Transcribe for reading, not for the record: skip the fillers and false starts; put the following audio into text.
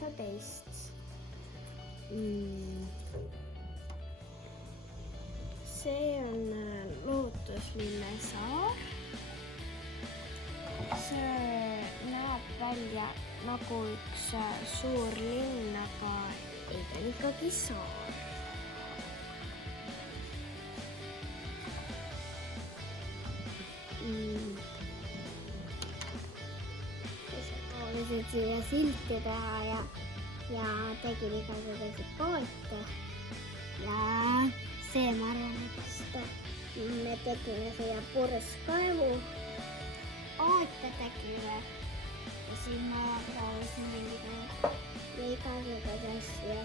19. See on Lootuslille saar. See näeb välja nagu üks suur linn, aga ei ta on ikkagi saar. Proovisid siia silti teha ja tegin igasuguseid poolte. Ja see ma arvan, et me tegime siia purskkaevu. Oote tegime. Ja siin ma proovisin mingeid igasuguseid asju.